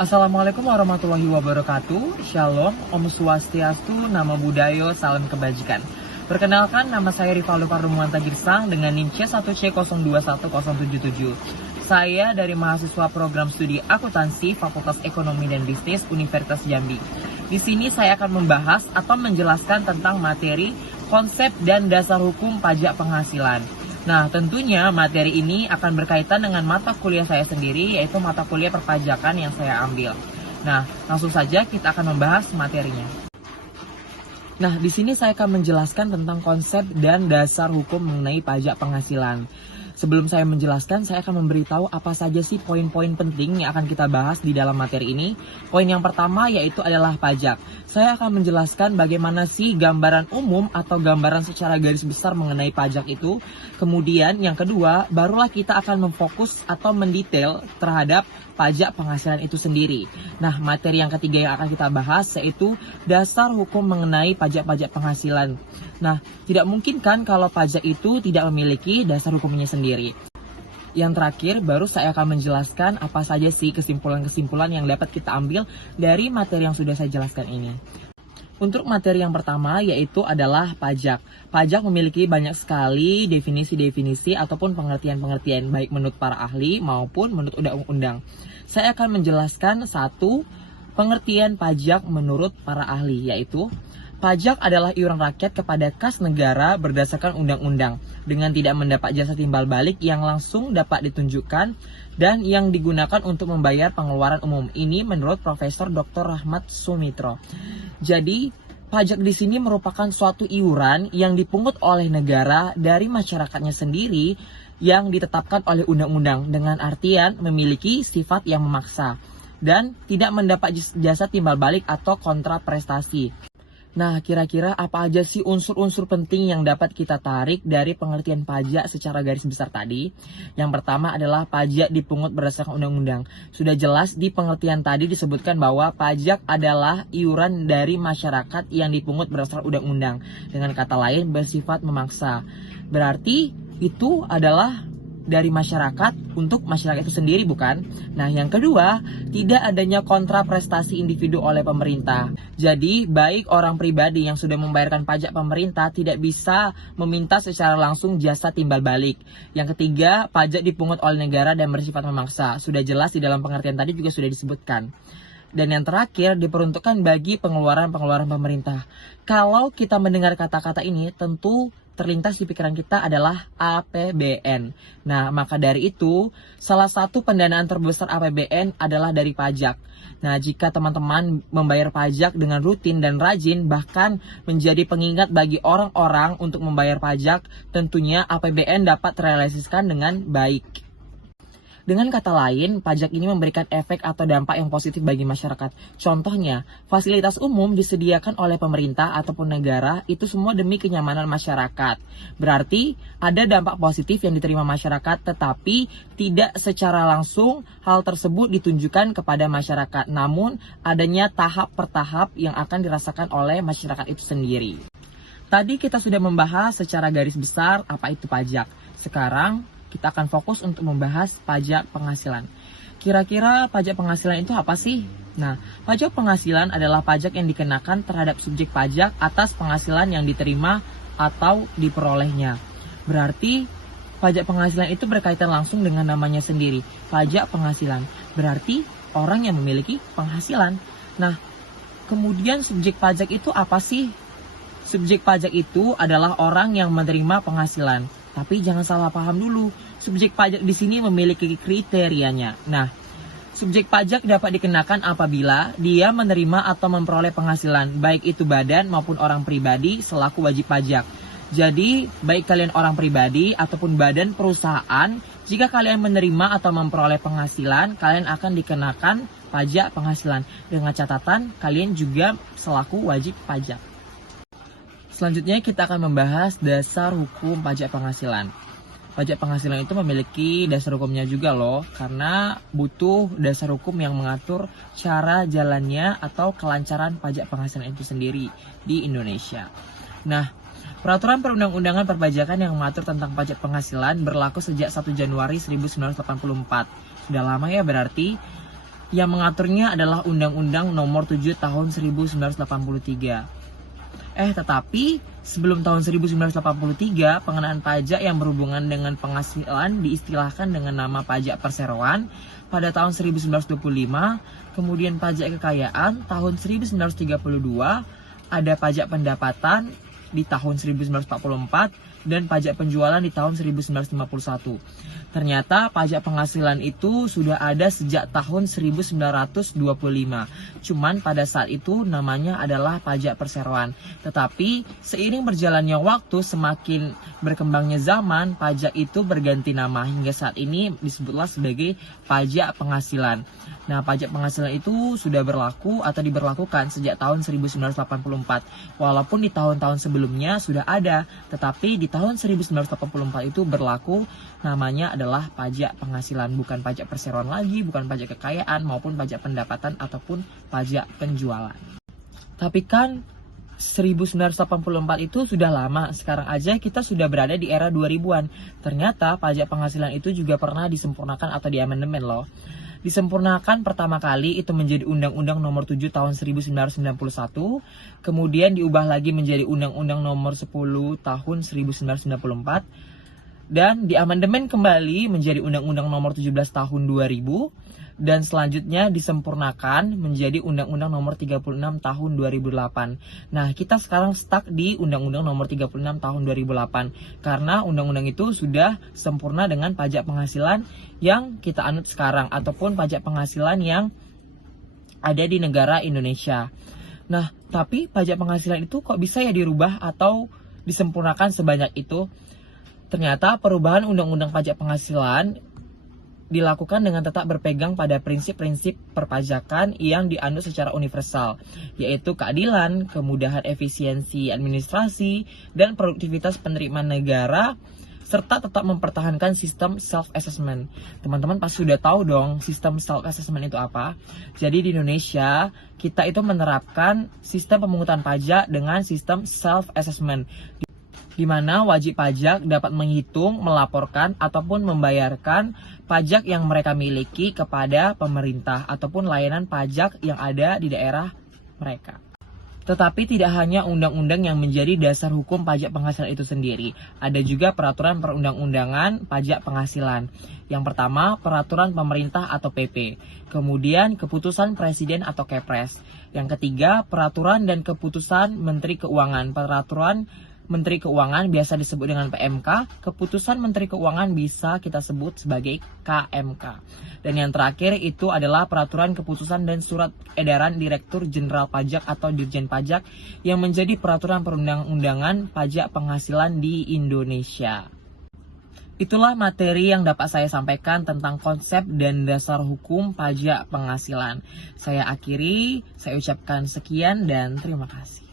Assalamualaikum warahmatullahi wabarakatuh. Shalom, Om Swastiastu, Namo Buddhaya, Salam Kebajikan. Perkenalkan, nama saya Rivaldo Pardomuanta Girsang dengan NIM C1C021077. Saya dari mahasiswa program studi akuntansi Fakultas Ekonomi dan Bisnis Universitas Jambi. Di sini saya akan membahas atau menjelaskan tentang materi, konsep, dan dasar hukum pajak penghasilan. Nah, tentunya materi ini akan berkaitan dengan mata kuliah saya sendiri, yaitu mata kuliah perpajakan yang saya ambil. Nah, langsung saja kita akan membahas materinya. Nah, di sini saya akan menjelaskan tentang konsep dan dasar hukum mengenai pajak penghasilan. Sebelum saya menjelaskan, saya akan memberitahu apa saja sih poin-poin penting yang akan kita bahas di dalam materi ini. Poin yang pertama yaitu adalah pajak. Saya akan menjelaskan bagaimana sih gambaran umum atau gambaran secara garis besar mengenai pajak itu. Kemudian yang kedua, barulah kita akan memfokus atau mendetail terhadap pajak penghasilan itu sendiri. Nah, materi yang ketiga yang akan kita bahas yaitu dasar hukum mengenai pajak-pajak penghasilan. Nah, tidak mungkin kan kalau pajak itu tidak memiliki dasar hukumnya sendiri. Yang terakhir, baru saya akan menjelaskan apa saja sih kesimpulan-kesimpulan yang dapat kita ambil dari materi yang sudah saya jelaskan ini. Untuk materi yang pertama yaitu adalah pajak. Pajak memiliki banyak sekali definisi-definisi ataupun pengertian-pengertian baik menurut para ahli maupun menurut undang-undang. Saya akan menjelaskan satu pengertian pajak menurut para ahli, yaitu pajak adalah iuran rakyat kepada kas negara berdasarkan undang-undang dengan tidak mendapat jasa timbal balik yang langsung dapat ditunjukkan dan yang digunakan untuk membayar pengeluaran umum. Ini menurut Profesor Dr. Rahmat Sumitro. Jadi, pajak di sini merupakan suatu iuran yang dipungut oleh negara dari masyarakatnya sendiri yang ditetapkan oleh undang-undang dengan artian memiliki sifat yang memaksa dan tidak mendapat jasa timbal balik atau kontra prestasi. Nah, kira-kira apa aja sih unsur-unsur penting yang dapat kita tarik dari pengertian pajak secara garis besar tadi? Yang pertama adalah pajak dipungut berdasarkan undang-undang. Sudah jelas di pengertian tadi disebutkan bahwa pajak adalah iuran dari masyarakat yang dipungut berdasarkan undang-undang. Dengan kata lain, bersifat memaksa. Berarti itu adalah dari masyarakat untuk masyarakat itu sendiri, bukan? Nah, yang kedua, tidak adanya kontra prestasi individu oleh pemerintah. Jadi, baik orang pribadi yang sudah membayarkan pajak pemerintah tidak bisa meminta secara langsung jasa timbal balik. Yang ketiga, pajak dipungut oleh negara dan bersifat memaksa. Sudah jelas di dalam pengertian tadi juga sudah disebutkan. Dan yang terakhir, diperuntukkan bagi pengeluaran-pengeluaran pemerintah. Kalau kita mendengar kata-kata ini, tentu terlintas di pikiran kita adalah APBN. Nah, maka dari itu, salah satu pendanaan terbesar APBN adalah dari pajak. Nah, jika teman-teman membayar pajak dengan rutin dan rajin, bahkan menjadi pengingat bagi orang-orang untuk membayar pajak, tentunya APBN dapat terrealisasikan dengan baik. Dengan kata lain, pajak ini memberikan efek atau dampak yang positif bagi masyarakat. Contohnya, fasilitas umum disediakan oleh pemerintah ataupun negara, itu semua demi kenyamanan masyarakat. Berarti, ada dampak positif yang diterima masyarakat, tetapi tidak secara langsung hal tersebut ditunjukkan kepada masyarakat. Namun, adanya tahap per tahap yang akan dirasakan oleh masyarakat itu sendiri. Tadi kita sudah membahas secara garis besar apa itu pajak. Sekarang, kita akan fokus untuk membahas pajak penghasilan. Kira-kira pajak penghasilan itu apa sih? Nah, pajak penghasilan adalah pajak yang dikenakan terhadap subjek pajak atas penghasilan yang diterima atau diperolehnya. Berarti, pajak penghasilan itu berkaitan langsung dengan namanya sendiri, pajak penghasilan. Berarti, orang yang memiliki penghasilan. Nah, kemudian subjek pajak itu apa sih? Subjek pajak itu adalah orang yang menerima penghasilan. Tapi jangan salah paham dulu, subjek pajak di sini memiliki kriterianya. Nah, subjek pajak dapat dikenakan apabila dia menerima atau memperoleh penghasilan, baik itu badan maupun orang pribadi selaku wajib pajak. Jadi, baik kalian orang pribadi ataupun badan perusahaan, jika kalian menerima atau memperoleh penghasilan, kalian akan dikenakan pajak penghasilan. Dengan catatan, kalian juga selaku wajib pajak. Selanjutnya kita akan membahas dasar hukum pajak penghasilan. Pajak penghasilan itu memiliki dasar hukumnya juga loh, karena butuh dasar hukum yang mengatur cara jalannya atau kelancaran pajak penghasilan itu sendiri di Indonesia. Nah, peraturan perundang-undangan perpajakan yang mengatur tentang pajak penghasilan berlaku sejak 1 Januari 1984. Sudah lama ya berarti. Yang mengaturnya adalah Undang-Undang Nomor 7 Tahun 1983. Tetapi sebelum tahun 1983, pengenaan pajak yang berhubungan dengan penghasilan diistilahkan dengan nama pajak perseroan pada tahun 1925, kemudian pajak kekayaan tahun 1932, ada pajak pendapatan di tahun 1944, dan pajak penjualan di tahun 1951. Ternyata pajak penghasilan itu sudah ada sejak tahun 1925. Cuman pada saat itu namanya adalah pajak perseroan. Tetapi seiring berjalannya waktu, semakin berkembangnya zaman, pajak itu berganti nama hingga saat ini disebutlah sebagai pajak penghasilan. Nah, pajak penghasilan itu sudah berlaku atau diberlakukan sejak tahun 1984. Walaupun di tahun-tahun sebelumnya sudah ada, tetapi di tahun 1984 itu berlaku namanya adalah pajak penghasilan, bukan pajak perseroan lagi, bukan pajak kekayaan maupun pajak pendapatan ataupun pajak penjualan. Tapi kan 1984 itu sudah lama, sekarang aja kita sudah berada di era 2000-an. Ternyata pajak penghasilan itu juga pernah disempurnakan atau diamandemen loh. Disempurnakan pertama kali itu menjadi Undang-Undang Nomor 7 Tahun 1991, kemudian diubah lagi menjadi Undang-Undang Nomor 10 Tahun 1994, dan diamandemen kembali menjadi Undang-Undang Nomor 17 Tahun 2000, dan selanjutnya disempurnakan menjadi Undang-Undang Nomor 36 Tahun 2008. Nah, kita sekarang stuck di Undang-Undang Nomor 36 Tahun 2008 karena undang-undang itu sudah sempurna dengan pajak penghasilan yang kita anut sekarang ataupun pajak penghasilan yang ada di negara Indonesia. Nah, tapi pajak penghasilan itu kok bisa ya dirubah atau disempurnakan sebanyak itu? Ternyata perubahan undang-undang pajak penghasilan dilakukan dengan tetap berpegang pada prinsip-prinsip perpajakan yang dianut secara universal, yaitu keadilan, kemudahan efisiensi administrasi, dan produktivitas penerimaan negara, serta tetap mempertahankan sistem self-assessment. Teman-teman pasti sudah tahu dong sistem self-assessment itu apa. Jadi di Indonesia, kita itu menerapkan sistem pemungutan pajak dengan sistem self-assessment, di mana wajib pajak dapat menghitung, melaporkan, ataupun membayarkan pajak yang mereka miliki kepada pemerintah ataupun layanan pajak yang ada di daerah mereka. Tetapi tidak hanya undang-undang yang menjadi dasar hukum pajak penghasilan itu sendiri. Ada juga peraturan perundang-undangan pajak penghasilan. Yang pertama, peraturan pemerintah atau PP. Kemudian, keputusan presiden atau Kepres. Yang ketiga, peraturan dan keputusan Menteri Keuangan. Peraturan Menteri Keuangan biasa disebut dengan PMK, keputusan Menteri Keuangan bisa kita sebut sebagai KMK. Dan yang terakhir itu adalah peraturan keputusan dan surat edaran Direktur Jenderal Pajak atau Dirjen Pajak yang menjadi peraturan perundang-undangan pajak penghasilan di Indonesia. Itulah materi yang dapat saya sampaikan tentang konsep dan dasar hukum pajak penghasilan. Saya akhiri, saya ucapkan sekian dan terima kasih.